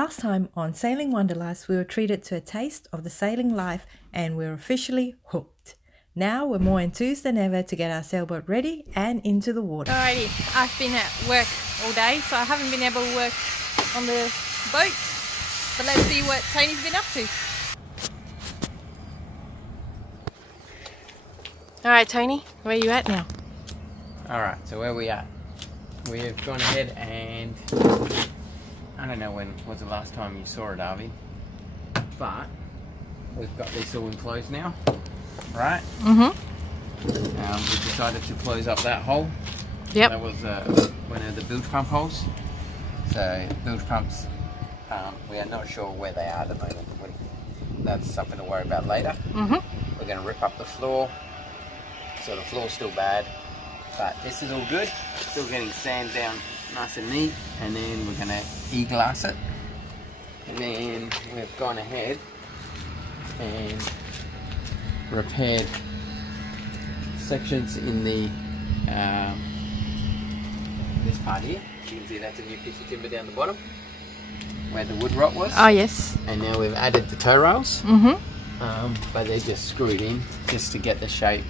Last time on Sailing Wanderlust, we were treated to a taste of the sailing life and we're officially hooked. Now we're more enthused than ever to get our sailboat ready and into the water. Alrighty, I've been at work all day, so I haven't been able to work on the boat. But let's see what Tony's been up to. Alright Tony, where are you at now? Alright, so where are we at? We've gone ahead and I don't know when was the last time you saw it, Arvin, but we've got this all enclosed now, right? We decided to close up that hole. Yep. That was one of the bilge pump holes. So bilge pumps, we are not sure where they are at the moment. That's something to worry about later. We're going to rip up the floor. So the floor's still bad, but this is all good. Still getting sand down nice and neat, and then we're going to e-glass it. And then we've gone ahead and repaired sections in the this part here. You can see that's a new piece of timber down the bottom where the wood rot was. Oh yes. And now we've added the tow rails, but they're just screwed in just to get the shape.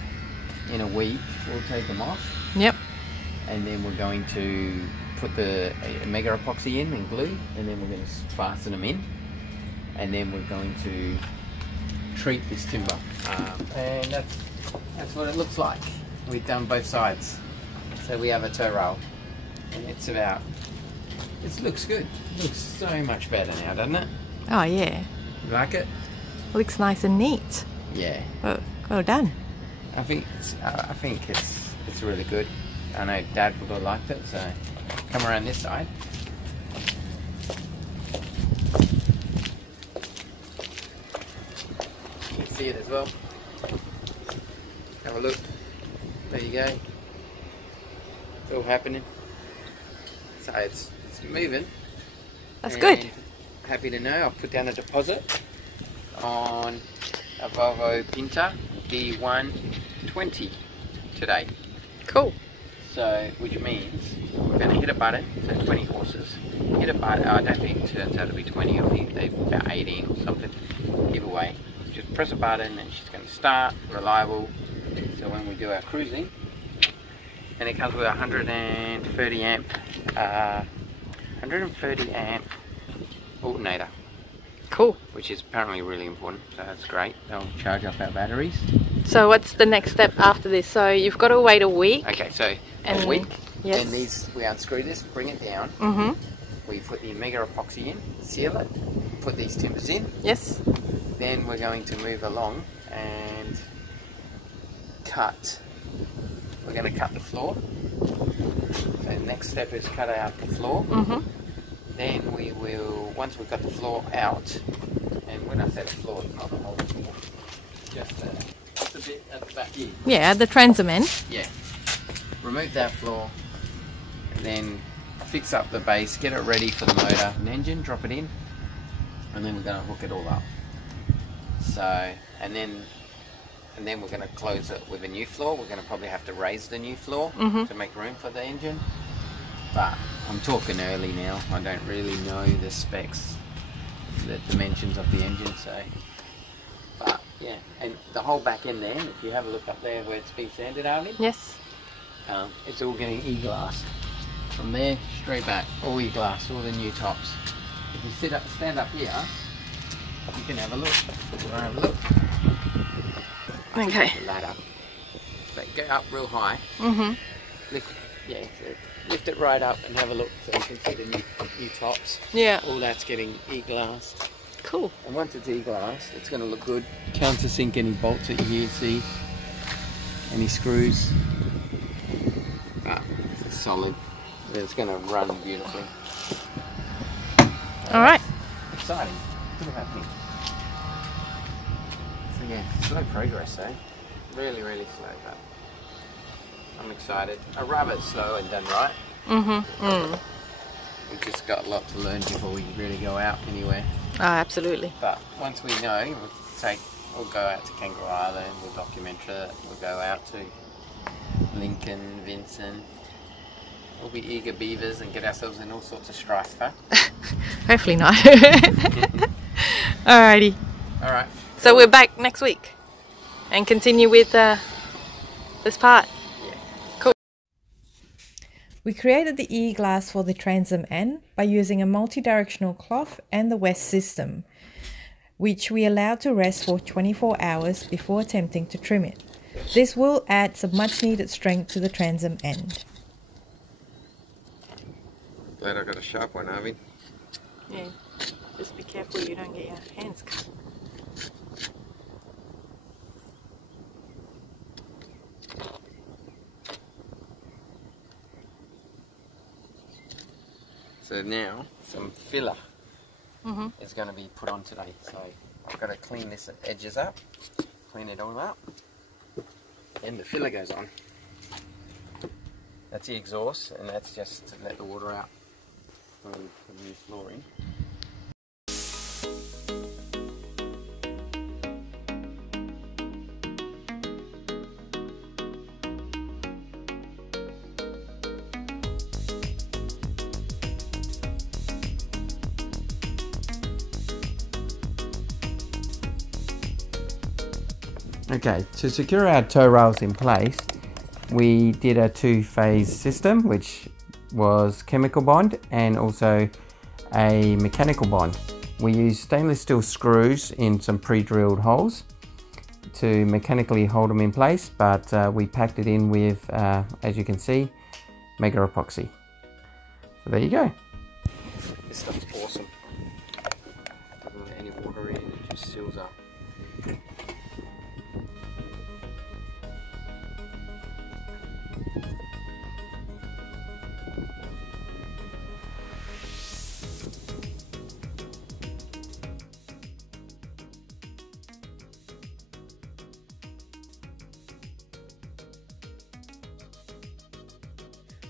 In a week we'll take them off. Yep. And then we're going to put the mega epoxy in and glue, and then we're going to fasten them in, and then we're going to treat this timber, and that's what it looks like. We've done both sides, so we have a tow rail, and it looks good. It looks so much better now, doesn't it? Oh yeah. You like it? Looks nice and neat. Yeah. Well done. I think it's really good. I know Dad would have liked it, so come around this side. You can see it as well. Have a look. There you go. It's all happening. So it's moving. That's good. Happy to know I've put down a deposit on a Volvo Pinta D120 today. Cool. So, which means we're going to hit a button, so 20 horses, hit a button. I don't think it turns out to be 20, I think they're about 18 or something. Either way, just press a button and she's going to start, reliable. So when we do our cruising, and it comes with a 130 amp alternator. Cool. Which is apparently really important, so that's great. They'll charge up our batteries. So what's the next step after this? So you've got to wait a week. Okay, so a week, yes. and we unscrew this, bring it down. We put the mega epoxy in, seal it, put these timbers in. Yes. Then we're going to move along and cut. We're going to cut the floor. So the next step is cut out the floor. Then we will, once we've got the floor out, and when I say the floor, it's not the whole floor, just a bit at the back here. Yeah, the transom end. Yeah. Remove that floor, and then fix up the base, get it ready for the motor and engine, drop it in, and then we're going to hook it all up. So, and then we're going to close it with a new floor. We're going to probably have to raise the new floor to make room for the engine. But I'm talking early now. I don't really know the specs, the dimensions of the engine, so. But yeah, and the whole back end there, if you have a look up there where it's been sanded, Arvin. Yes. It's all getting e-glassed. From there, straight back, all e-glassed, all the new tops. If you stand up here, you can have a look. Have a look. Okay. The ladder. But go up real high. Lift it right up and have a look so you can see the new tops. Yeah. All that's getting e-glassed. Cool. And once it's e-glassed, it's going to look good. Countersink any bolts that you here see, any screws. But it's solid. It's going to run beautifully. All right. Exciting. Look at that thing. So yeah, slow progress though. Really, really slow, but I'm excited. I'd rather it's slow and done right. We've just got a lot to learn before we really go out anywhere. Oh, absolutely. But once we know, we'll go out to Kangaroo Island, we'll document it, we'll go out to Lincoln, Vincent, we'll be eager beavers and get ourselves in all sorts of strife, huh? Hopefully not. Alrighty. Alright. So we're back next week and continue with this part. Yeah. Cool. We created the e-glass for the transom end by using a multi-directional cloth and the West system, which we allowed to rest for 24 hours before attempting to trim it. This will add some much needed strength to the transom end. Glad I got a sharp one, Arvin. Yeah, just be careful you don't get your hands cut. So now some filler is going to be put on today. So I've got to clean this edges up, clean it all up, and the filler goes on. That's the exhaust, and that's just to let the water out from the new flooring. Okay, to secure our tow rails in place, we did a two-phase system, which was chemical bond and also a mechanical bond. We used stainless steel screws in some pre-drilled holes to mechanically hold them in place, but we packed it in with, as you can see, mega epoxy. So there you go. This stuff's awesome. Doesn't let any water in, it just seals up.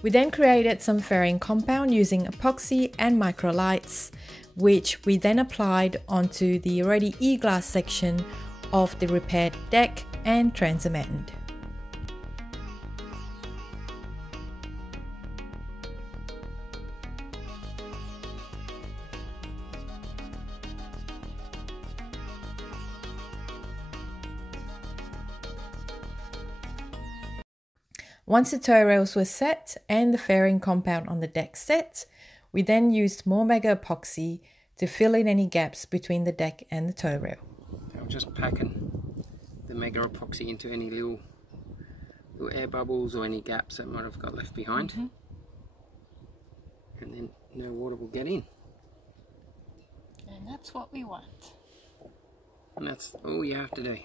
We then created some fairing compound using epoxy and microlights, which we then applied onto the already e-glass section of the repaired deck and transom end. Once the tow rails were set and the fairing compound on the deck set, we then used more mega epoxy to fill in any gaps between the deck and the tow rail. I'm just packing the mega epoxy into any little air bubbles or any gaps that might have got left behind. And then no water will get in. And that's what we want. And that's all you have to do.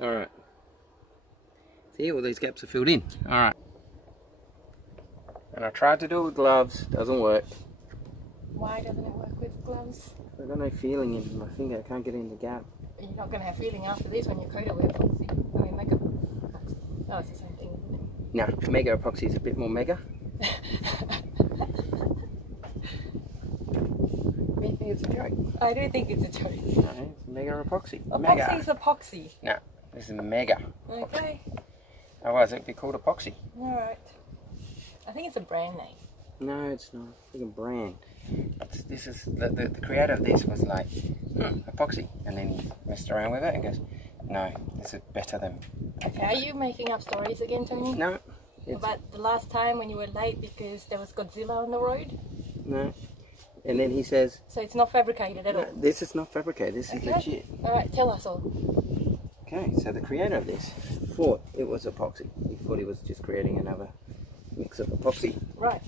Alright. See, all these gaps are filled in. Alright. And I tried to do it with gloves, doesn't work. Why doesn't it work with gloves? I've got no feeling in my finger, I can't get in the gap. You're not going to have feeling after this when you coat it with epoxy. I mean, mega epoxy. No, it's the same thing, isn't it? No, mega epoxy is a bit more mega. You think it's a joke? I do think it's a joke. No, it's mega epoxy. Epoxy is epoxy. No, this is mega. Okay. Otherwise it'd be called epoxy. Alright. I think it's a brand name. No, it's not. It's a brand. This is the creator of this was like epoxy, and then he messed around with it and goes, no, this is better than. Okay, are you making up stories again, Tony? No. About the last time when you were late because there was Godzilla on the road? No. And then he says. So it's not fabricated at all. This is not fabricated. This is legit. All right, tell us all. Okay, so the creator of this thought it was epoxy. He thought he was just creating another mix of epoxy. Right.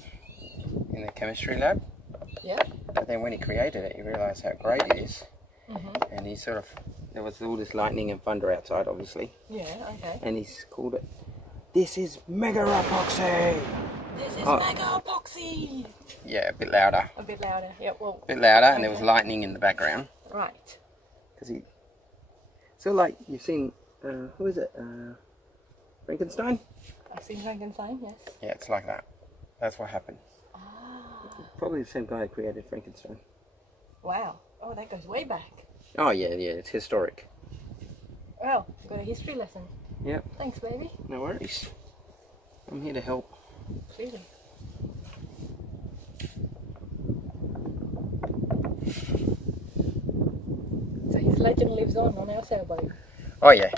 In the chemistry lab. Yeah. But then when he created it, he realised how great it is. And he sort of, there was all this lightning and thunder outside, obviously. Yeah, okay. And he's called it, this is mega epoxy. This is mega epoxy. Yeah, a bit louder. A bit louder, yeah, well. A bit louder, and there was lightning in the background. Right. Because he, so like, you've seen, who is it? Frankenstein? I've seen Frankenstein, yes. Yeah, it's like that. That's what happened. Ah. Probably the same guy who created Frankenstein. Wow. Oh, that goes way back. Oh yeah, yeah, it's historic. Well, got a history lesson. Yep. Thanks, baby. No worries. I'm here to help. Clearly. So his legend lives on our sailboat. Oh yeah.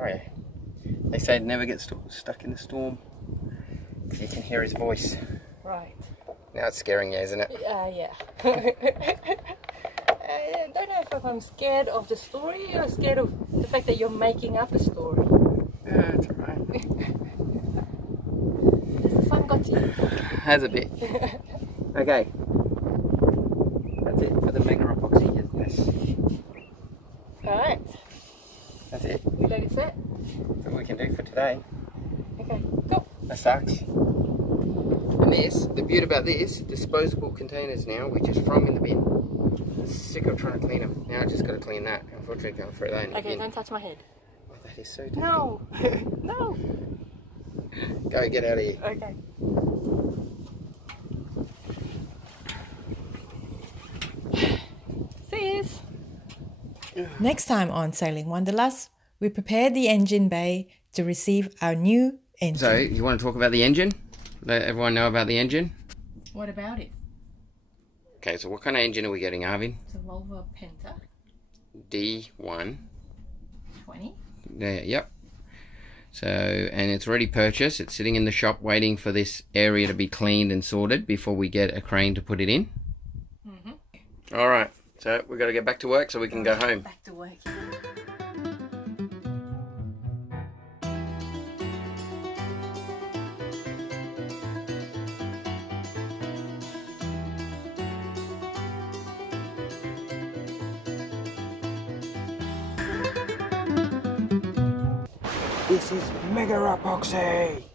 Oh yeah. They say never get stuck in the storm. You can hear his voice. Right. Now it's scaring you, isn't it? Yeah. I don't know if I'm scared of the story or scared of the fact that you're making up a story. Yeah, it's alright. Has the fun got to you? Has a bit. Okay. That's it for the mega epoxy. Yes. Alright. That's it. We let it set? That's all we can do for today. Okay, go. That sucks. And this, the beauty about this, disposable containers now, we just throw them in the bin. I'm sick of trying to clean them. Now I just got to clean that. Unfortunately, can't throw that in the Okay, bin. don't touch my head. Oh, that is so dirty. No. No. Go, get out of here. Okay. See yous. Next time on Sailing Wanderlust, we prepared the engine bay to receive our new engine. So, you want to talk about the engine? Let everyone know about the engine? What about it? Okay, so what kind of engine are we getting, Arvin? It's a Volvo Penta D1. 20. There, yep. So, and it's already purchased. It's sitting in the shop waiting for this area to be cleaned and sorted before we get a crane to put it in. Alright, so we've got to get back to work so we can go home. Back to work. This is mega epoxy!